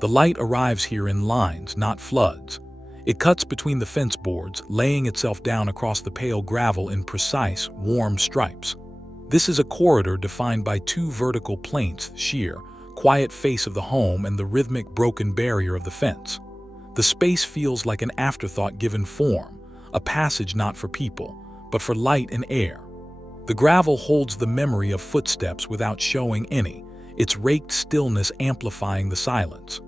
The light arrives here in lines, not floods. It cuts between the fence boards, laying itself down across the pale gravel in precise, warm stripes. This is a corridor defined by two vertical planes, sheer, quiet face of the home and the rhythmic broken barrier of the fence. The space feels like an afterthought given form, a passage not for people, but for light and air. The gravel holds the memory of footsteps without showing any, its raked stillness amplifying the silence.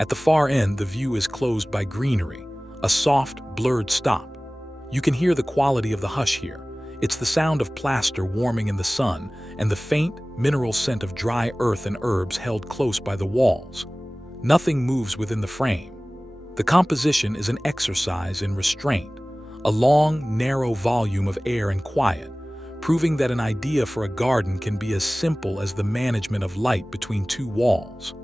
At the far end, the view is closed by greenery, a soft, blurred stop. You can hear the quality of the hush here. It's the sound of plaster warming in the sun and the faint, mineral scent of dry earth and herbs held close by the walls. Nothing moves within the frame. The composition is an exercise in restraint, a long, narrow volume of air and quiet, proving that an idea for a garden can be as simple as the management of light between two walls.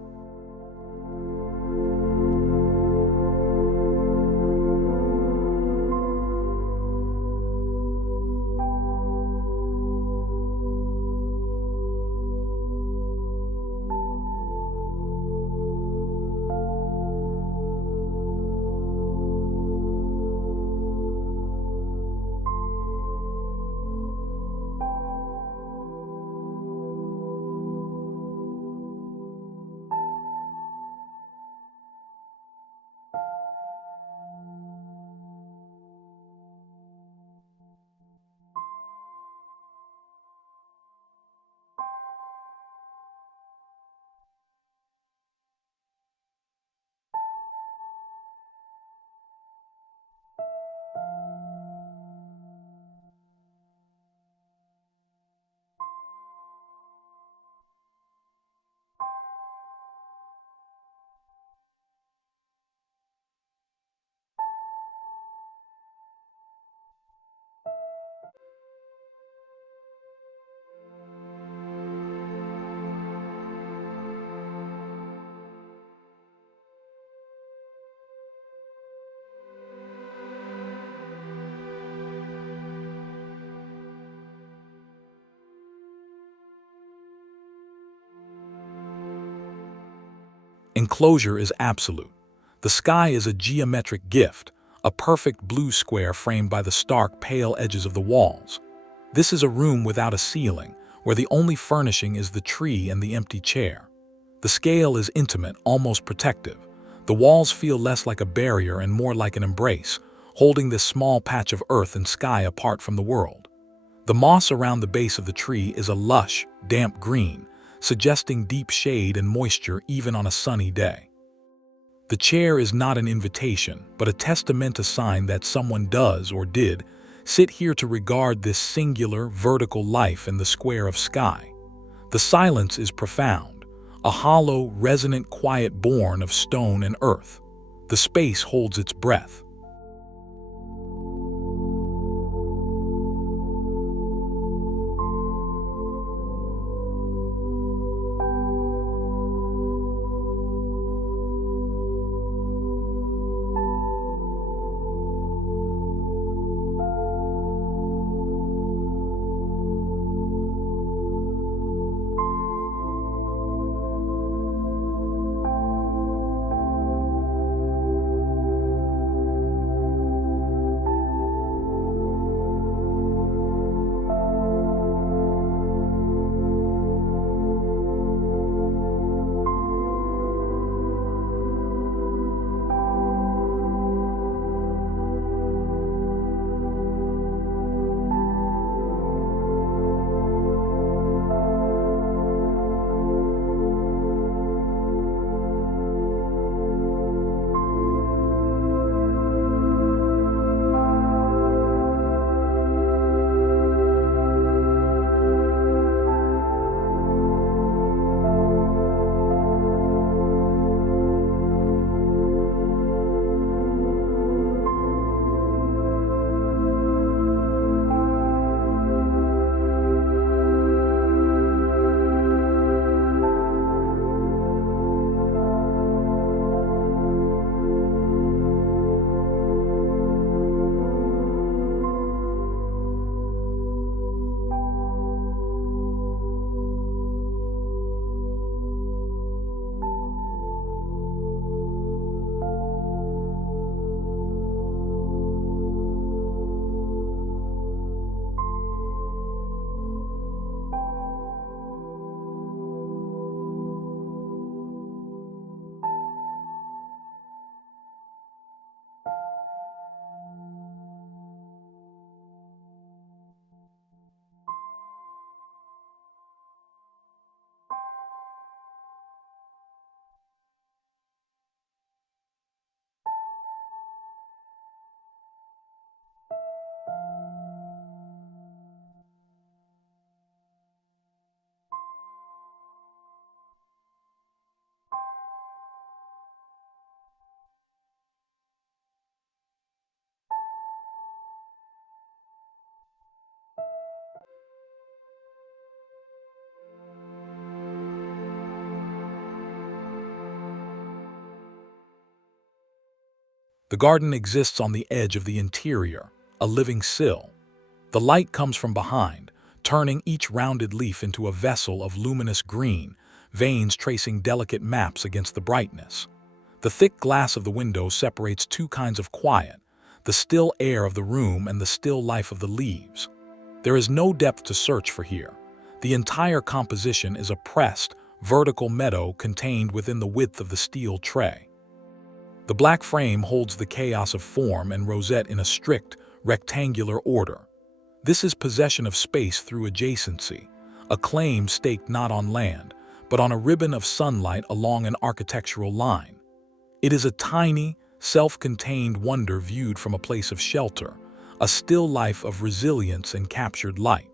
Enclosure is absolute. The sky is a geometric gift, a perfect blue square framed by the stark, pale edges of the walls. This is a room without a ceiling, where the only furnishing is the tree and the empty chair. The scale is intimate, almost protective. The walls feel less like a barrier and more like an embrace, holding this small patch of earth and sky apart from the world. The moss around the base of the tree is a lush, damp green, suggesting deep shade and moisture even on a sunny day. The chair is not an invitation, but a testament, a sign that someone does, or did, sit here to regard this singular, vertical life in the square of sky. The silence is profound, a hollow, resonant quiet born of stone and earth. The space holds its breath. The garden exists on the edge of the interior, a living sill. The light comes from behind, turning each rounded leaf into a vessel of luminous green, veins tracing delicate maps against the brightness. The thick glass of the window separates two kinds of quiet, the still air of the room and the still life of the leaves. There is no depth to search for here. The entire composition is a pressed, vertical meadow contained within the width of the steel tray. The black frame holds the chaos of form and rosette in a strict, rectangular order. This is possession of space through adjacency, a claim staked not on land, but on a ribbon of sunlight along an architectural line. It is a tiny, self-contained wonder viewed from a place of shelter, a still life of resilience and captured light.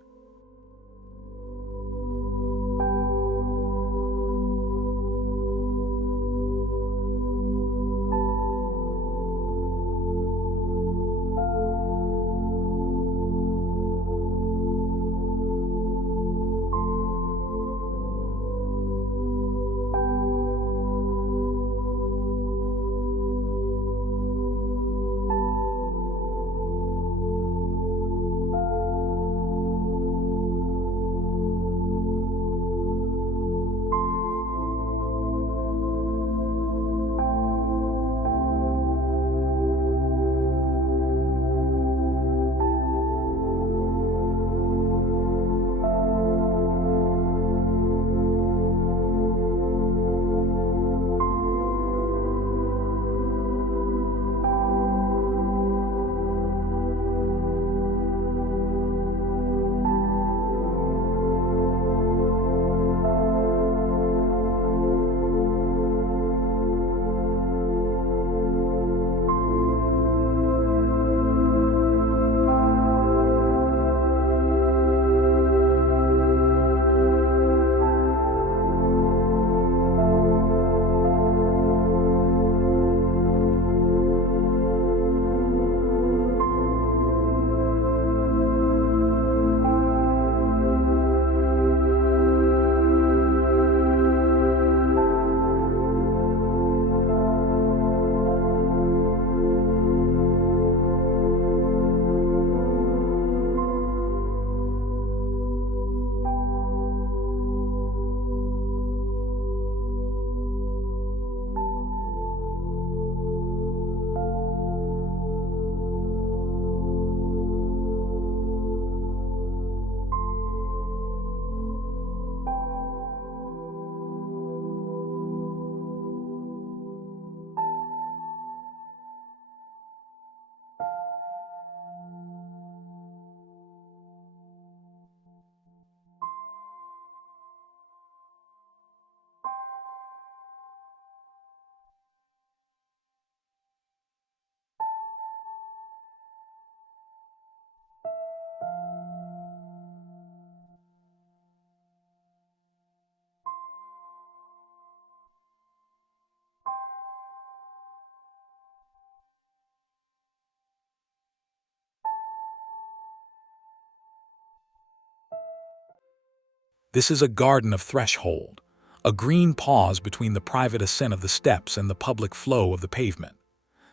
This is a garden of threshold, a green pause between the private ascent of the steps and the public flow of the pavement.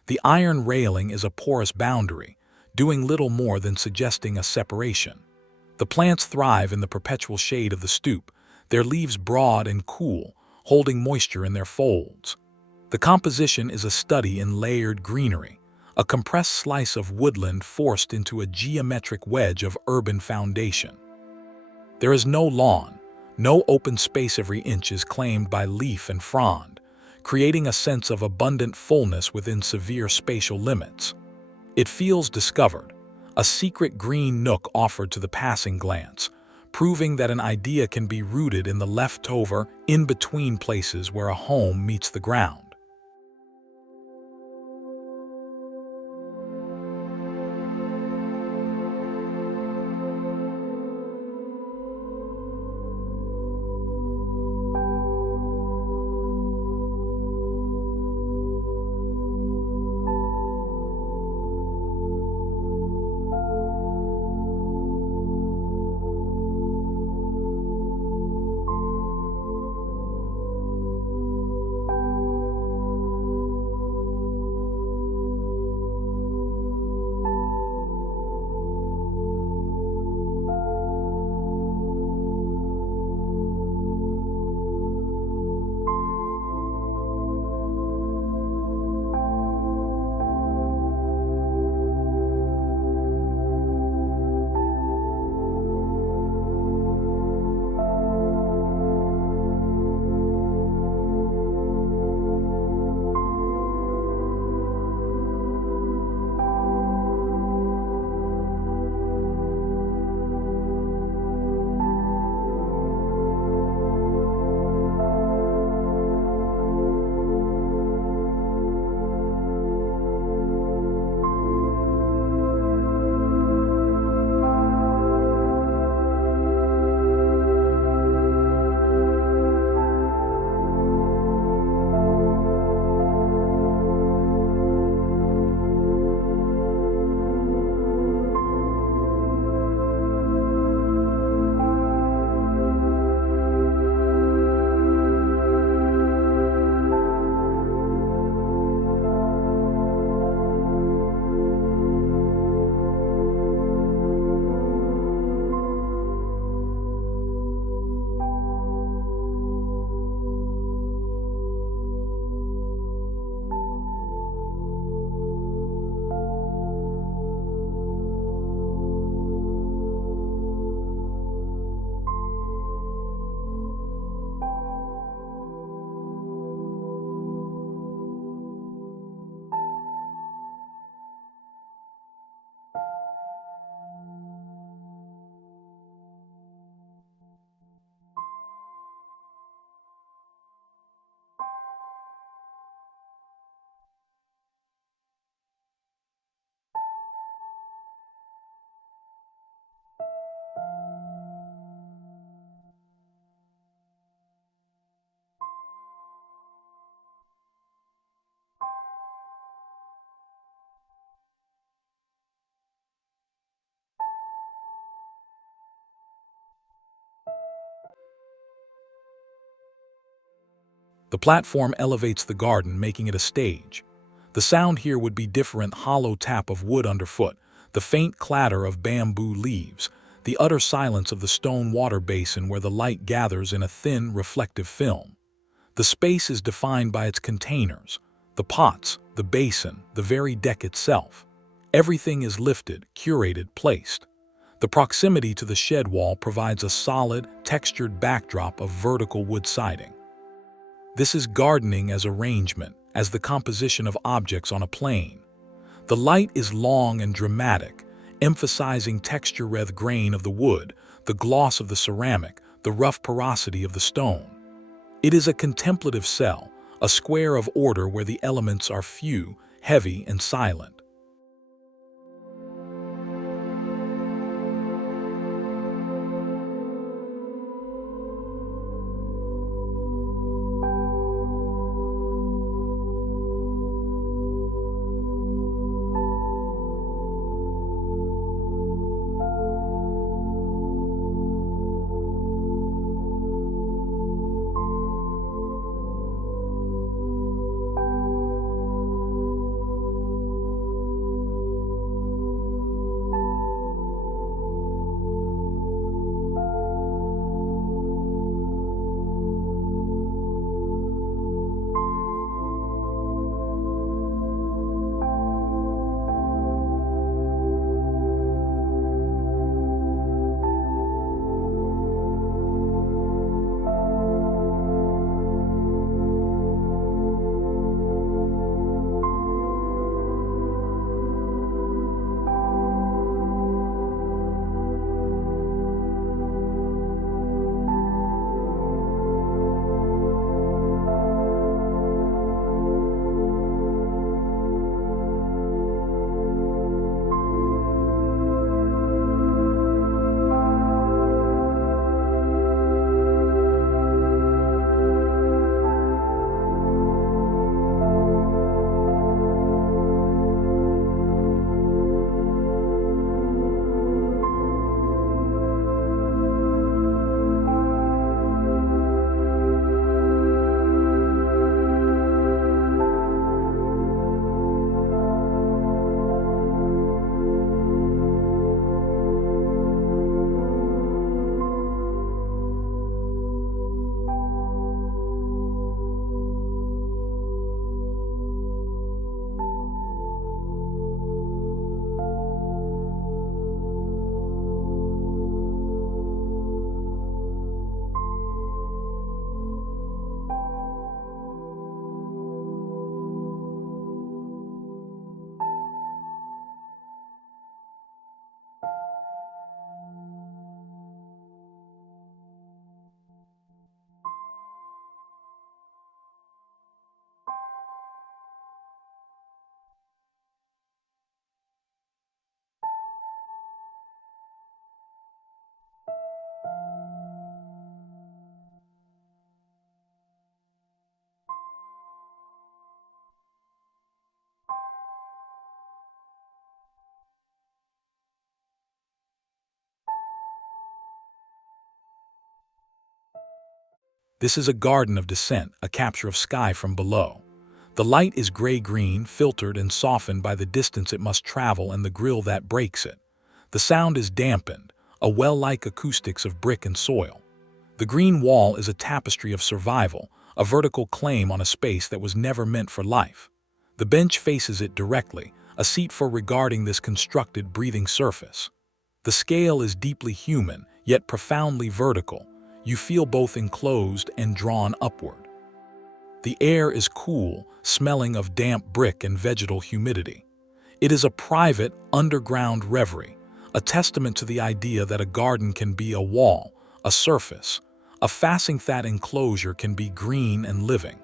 The iron railing is a porous boundary, doing little more than suggesting a separation. The plants thrive in the perpetual shade of the stoop, their leaves broad and cool, holding moisture in their folds. The composition is a study in layered greenery, a compressed slice of woodland forced into a geometric wedge of urban foundation. There is no lawn, no open space every inch is claimed by leaf and frond, creating a sense of abundant fullness within severe spatial limits. It feels discovered, a secret green nook offered to the passing glance, proving that an idea can be rooted in the leftover, in-between places where a home meets the ground. The platform elevates the garden, making it a stage. The sound here would be different: hollow tap of wood underfoot, the faint clatter of bamboo leaves, the utter silence of the stone water basin where the light gathers in a thin, reflective film. The space is defined by its containers, the pots, the basin, the very deck itself. Everything is lifted, curated, placed. The proximity to the shed wall provides a solid, textured backdrop of vertical wood siding. This is gardening as arrangement, as the composition of objects on a plane. The light is long and dramatic, emphasizing texture: red grain of the wood, the gloss of the ceramic, the rough porosity of the stone. It is a contemplative cell, a square of order where the elements are few, heavy, and silent. This is a garden of descent, a capture of sky from below. The light is gray-green, filtered and softened by the distance it must travel and the grill that breaks it. The sound is dampened, a well-like acoustics of brick and soil. The green wall is a tapestry of survival, a vertical claim on a space that was never meant for life. The bench faces it directly, a seat for regarding this constructed breathing surface. The scale is deeply human, yet profoundly vertical. You feel both enclosed and drawn upward. The air is cool, smelling of damp brick and vegetal humidity. It is a private, underground reverie, a testament to the idea that a garden can be a wall, a surface, a facing that enclosure can be green and living.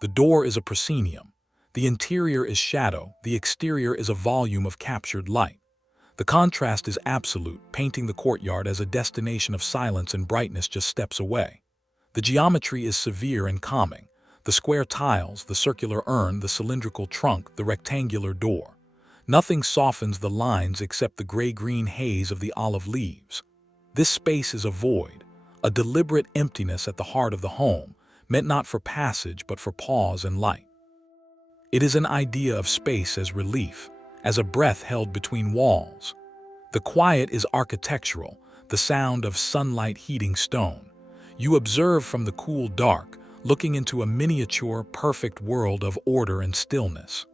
The door is a proscenium. The interior is shadow, the exterior is a volume of captured light. The contrast is absolute, painting the courtyard as a destination of silence and brightness just steps away. The geometry is severe and calming. The square tiles, the circular urn, the cylindrical trunk, the rectangular door. Nothing softens the lines except the gray-green haze of the olive leaves. This space is a void, a deliberate emptiness at the heart of the home, meant not for passage but for pause and light. It is an idea of space as relief, as a breath held between walls. The quiet is architectural, the sound of sunlight heating stone. You observe from the cool dark, looking into a miniature, perfect world of order and stillness.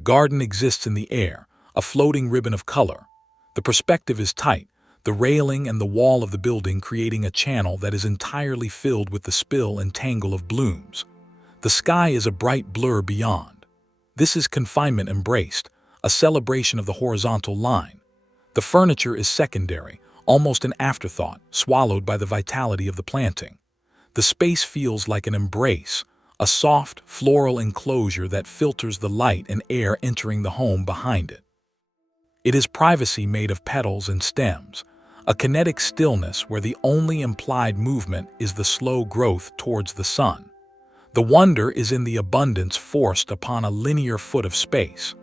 The garden exists in the air, a floating ribbon of color. The perspective is tight, the railing and the wall of the building creating a channel that is entirely filled with the spill and tangle of blooms. The sky is a bright blur beyond. This is confinement embraced, a celebration of the horizontal line. The furniture is secondary, almost an afterthought, swallowed by the vitality of the planting. The space feels like an embrace, a soft, floral enclosure that filters the light and air entering the home behind it. It is privacy made of petals and stems, a kinetic stillness where the only implied movement is the slow growth towards the sun. The wonder is in the abundance forced upon a linear foot of space.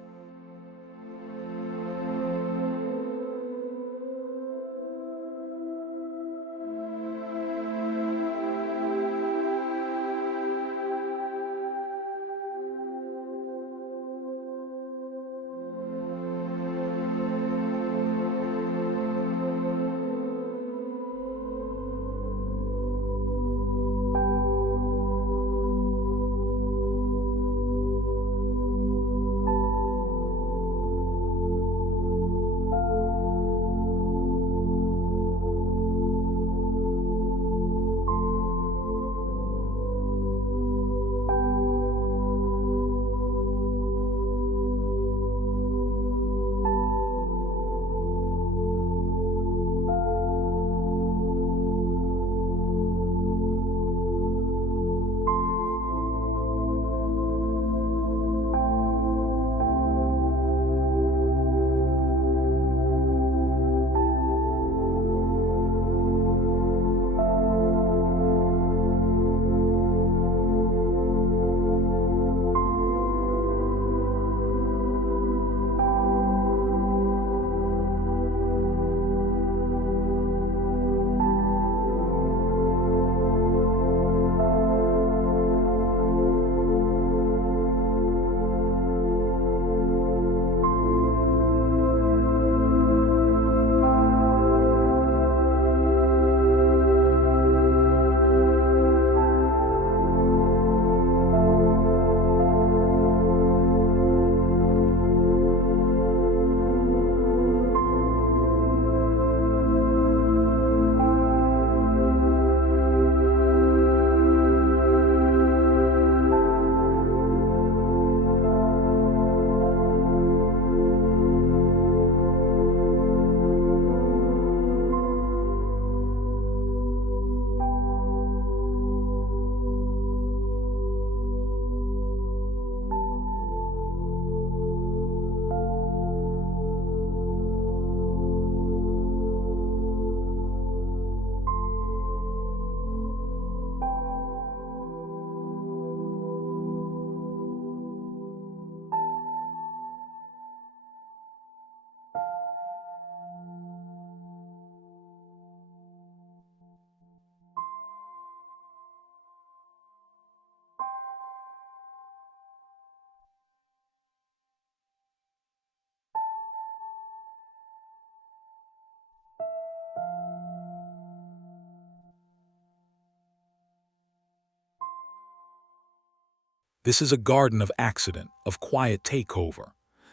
This is a garden of accident, of quiet takeover.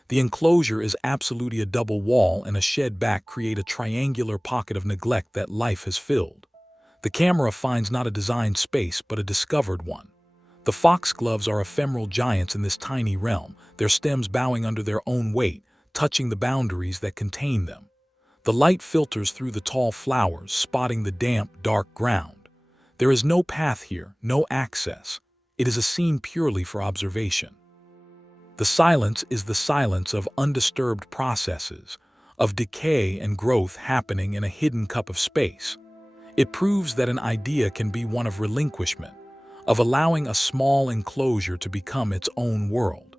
The enclosure is absolutely a double wall, and a shed back create a triangular pocket of neglect that life has filled. The camera finds not a designed space, but a discovered one. The foxgloves are ephemeral giants in this tiny realm, their stems bowing under their own weight, touching the boundaries that contain them. The light filters through the tall flowers, spotting the damp, dark ground. There is no path here, no access. It is a scene purely for observation. The silence is the silence of undisturbed processes, of decay and growth happening in a hidden cup of space. It proves that an idea can be one of relinquishment, of allowing a small enclosure to become its own world.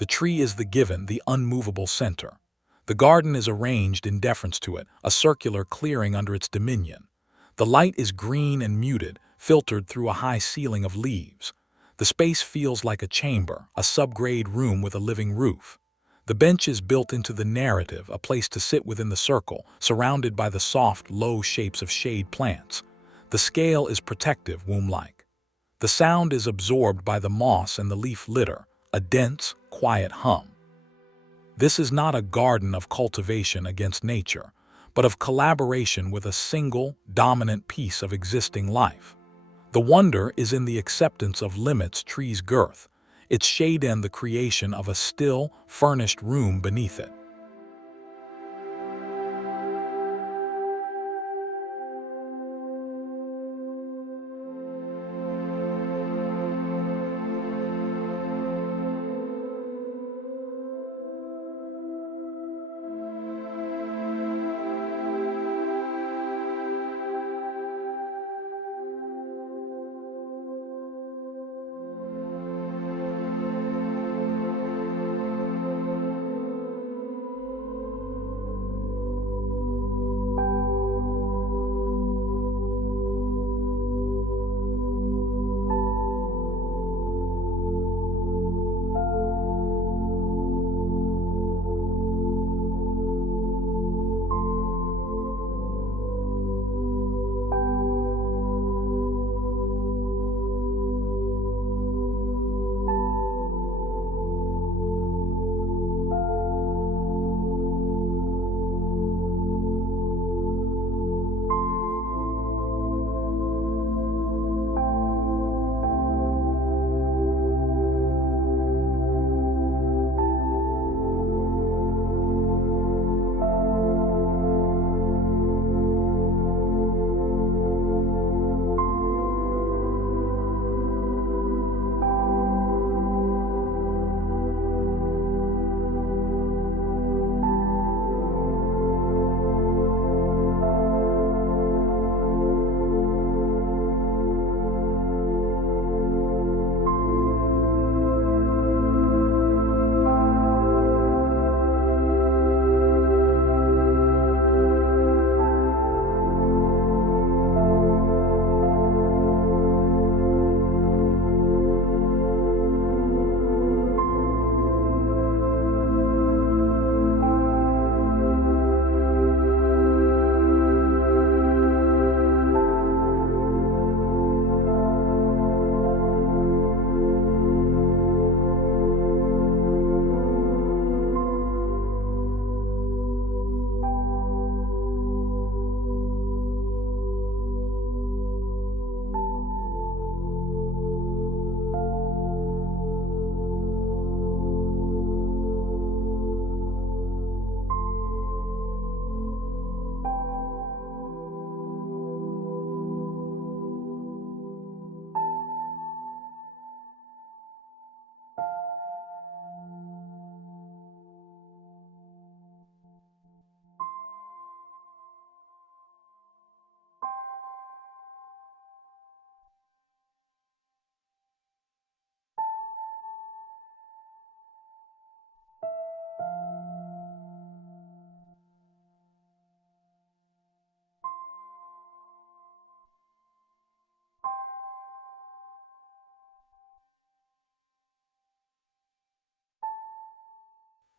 The tree is the given, the unmovable center. The garden is arranged in deference to it, a circular clearing under its dominion. The light is green and muted, filtered through a high ceiling of leaves. The space feels like a chamber, a subgrade room with a living roof. The bench is built into the narrative, a place to sit within the circle, surrounded by the soft, low shapes of shade plants. The scale is protective, womb-like. The sound is absorbed by the moss and the leaf litter, a dense, quiet hum. This is not a garden of cultivation against nature, but of collaboration with a single, dominant piece of existing life. The wonder is in the acceptance of limits tree's girth, its shade and the creation of a still, furnished room beneath it.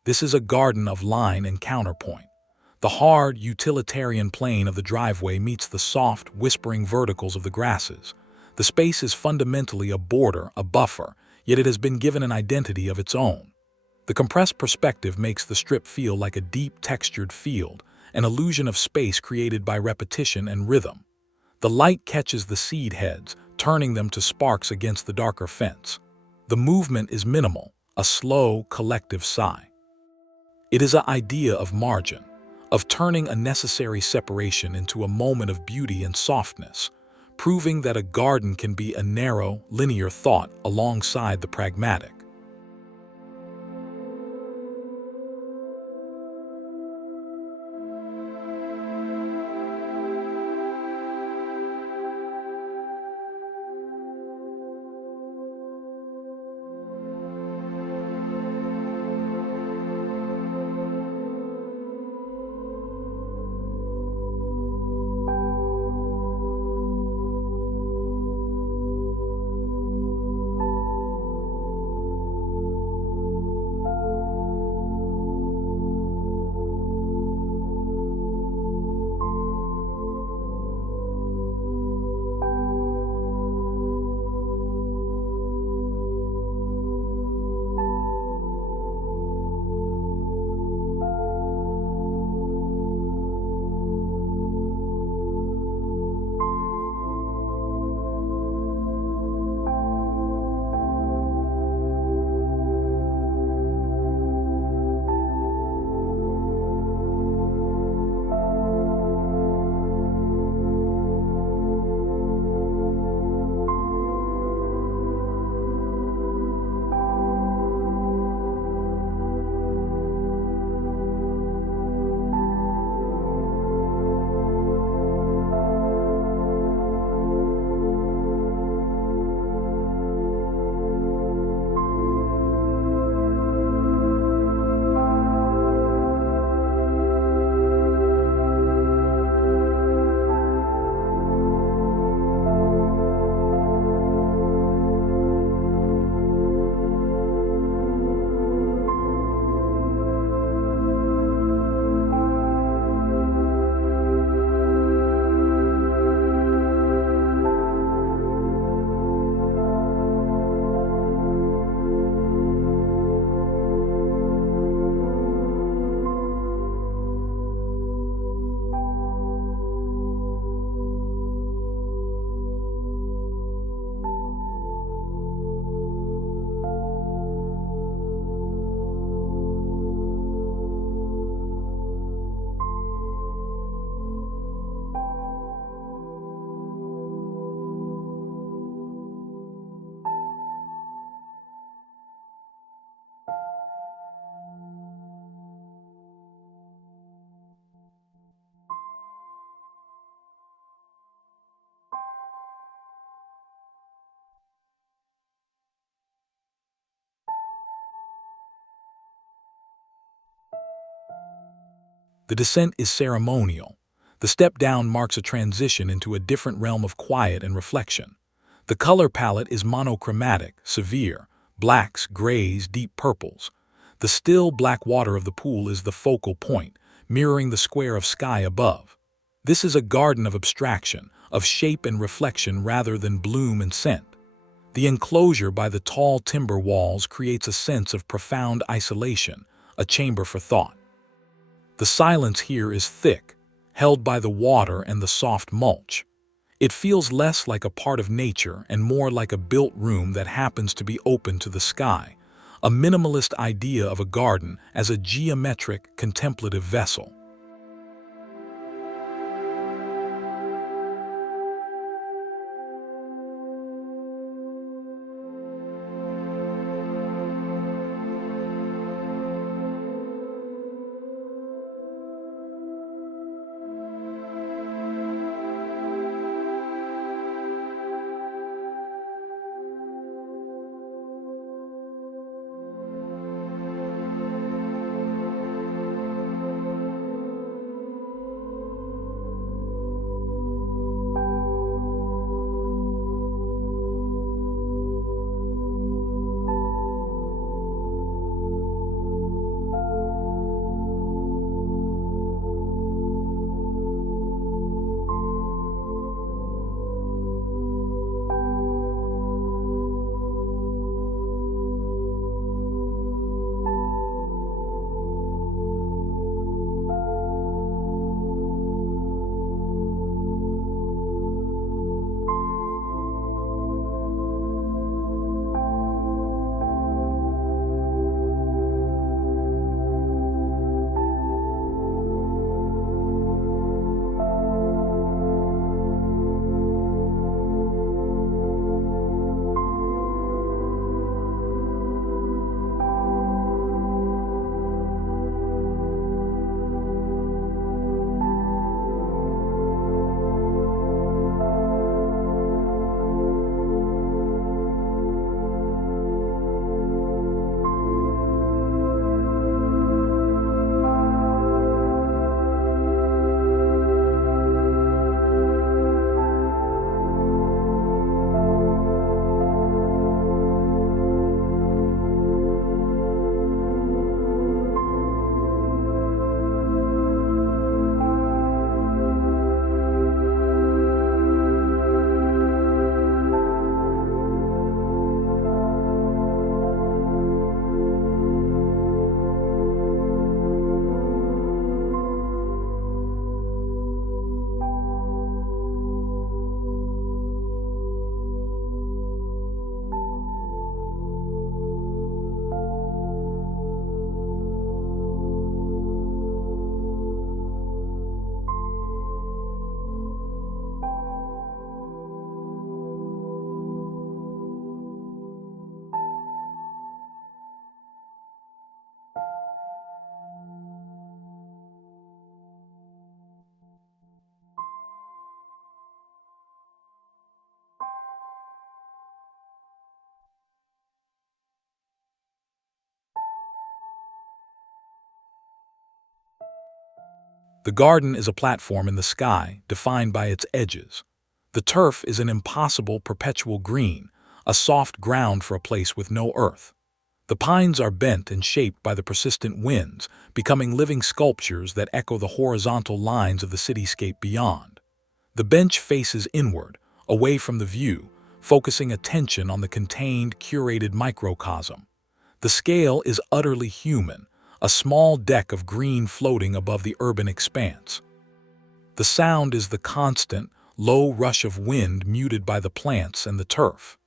This is a garden of line and counterpoint. The hard, utilitarian plane of the driveway meets the soft, whispering verticals of the grasses. The space is fundamentally a border, a buffer, yet it has been given an identity of its own. The compressed perspective makes the strip feel like a deep, textured field, an illusion of space created by repetition and rhythm. The light catches the seed heads, turning them to sparks against the darker fence. The movement is minimal, a slow, collective sigh. It is an idea of margin, of turning a necessary separation into a moment of beauty and softness, proving that a garden can be a narrow, linear thought alongside the pragmatic. The descent is ceremonial. The step down marks a transition into a different realm of quiet and reflection. The color palette is monochromatic, severe, blacks, grays, deep purples. The still black water of the pool is the focal point, mirroring the square of sky above. This is a garden of abstraction, of shape and reflection rather than bloom and scent. The enclosure by the tall timber walls creates a sense of profound isolation, a chamber for thought. The silence here is thick, held by the water and the soft mulch. It feels less like a part of nature and more like a built room that happens to be open to the sky, a minimalist idea of a garden as a geometric, contemplative vessel. The garden is a platform in the sky, defined by its edges. The turf is an impossible perpetual green, a soft ground for a place with no earth. The pines are bent and shaped by the persistent winds, becoming living sculptures that echo the horizontal lines of the cityscape beyond. The bench faces inward, away from the view, focusing attention on the contained, curated microcosm. The scale is utterly human, a small deck of green floating above the urban expanse. The sound is the constant, low rush of wind muted by the plants and the turf.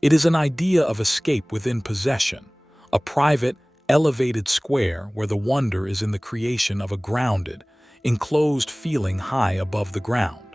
It is an idea of escape within possession, a private, elevated square where the wonder is in the creation of a grounded, enclosed feeling high above the ground.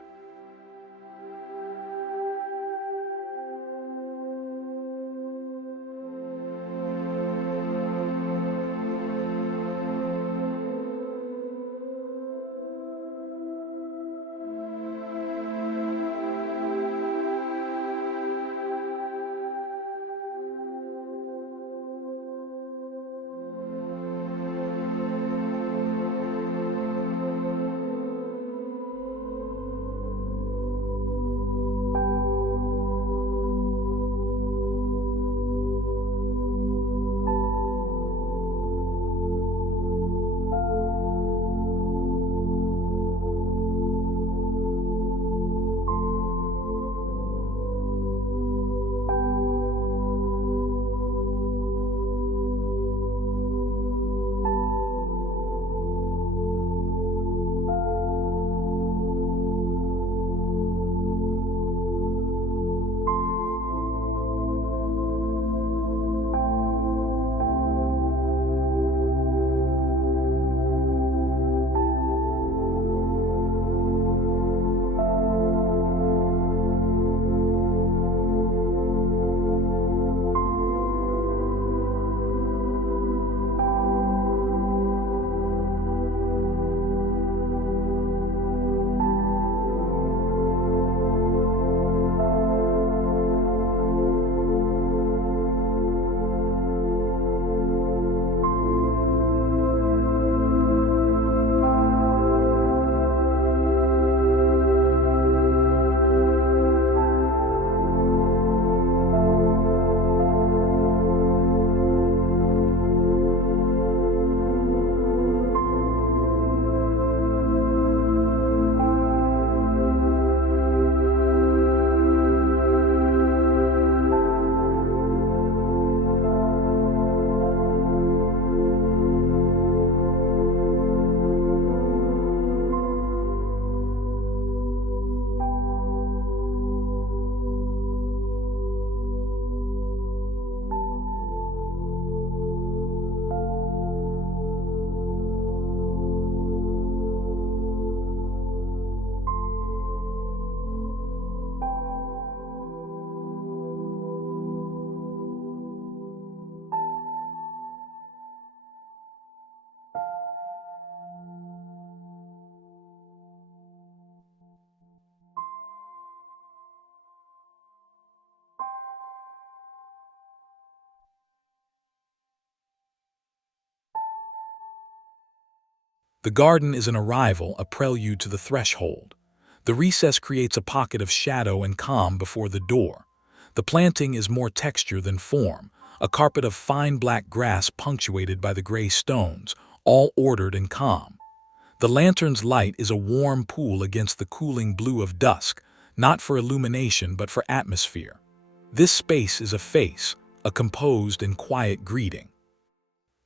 The garden is an arrival, a prelude to the threshold. The recess creates a pocket of shadow and calm before the door. The planting is more texture than form, a carpet of fine black grass punctuated by the gray stones, all ordered and calm. The lantern's light is a warm pool against the cooling blue of dusk, not for illumination but for atmosphere. This space is a face, a composed and quiet greeting.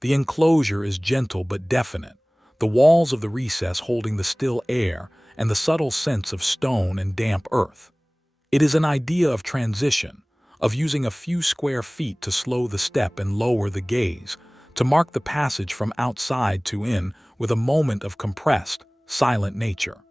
The enclosure is gentle but definite, the walls of the recess holding the still air and the subtle sense of stone and damp earth. It is an idea of transition, of using a few square feet to slow the step and lower the gaze, to mark the passage from outside to in with a moment of compressed, silent nature.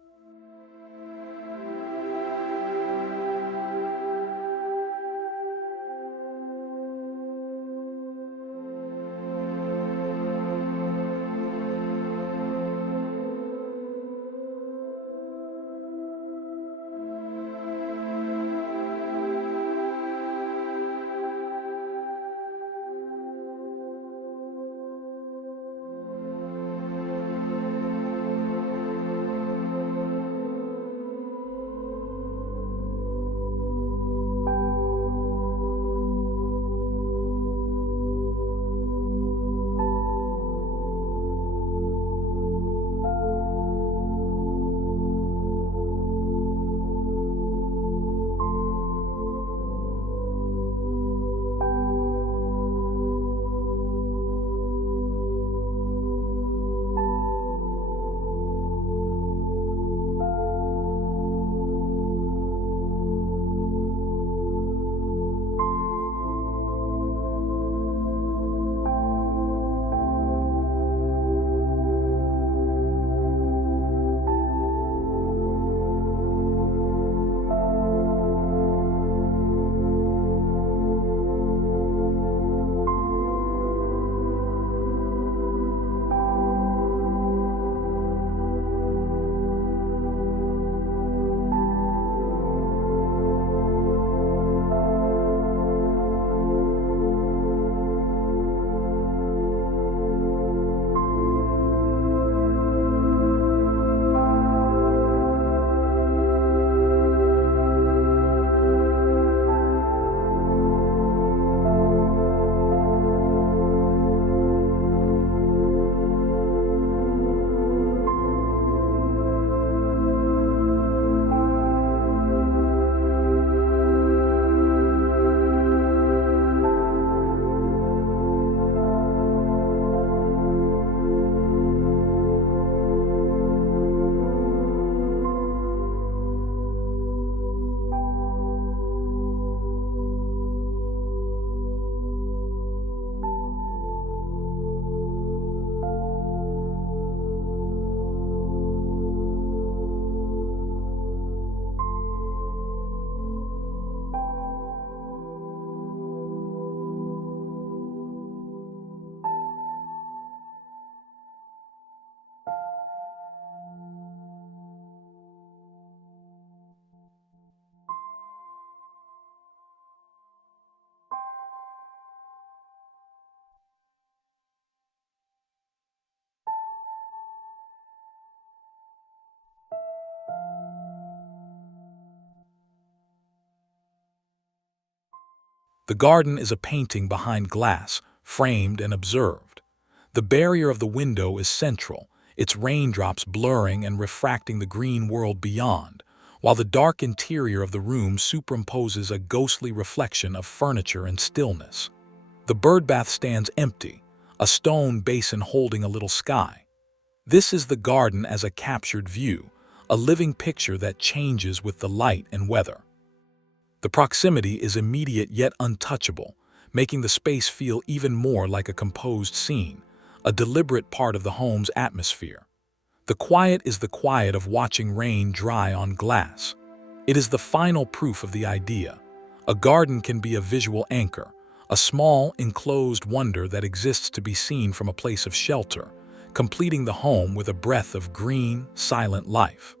The garden is a painting behind glass, framed and observed. The barrier of the window is central, its raindrops blurring and refracting the green world beyond, while the dark interior of the room superimposes a ghostly reflection of furniture and stillness. The birdbath stands empty, a stone basin holding a little sky. This is the garden as a captured view, a living picture that changes with the light and weather. The proximity is immediate yet untouchable, making the space feel even more like a composed scene, a deliberate part of the home's atmosphere. The quiet is the quiet of watching rain dry on glass. It is the final proof of the idea. A garden can be a visual anchor, a small, enclosed wonder that exists to be seen from a place of shelter, completing the home with a breath of green, silent life.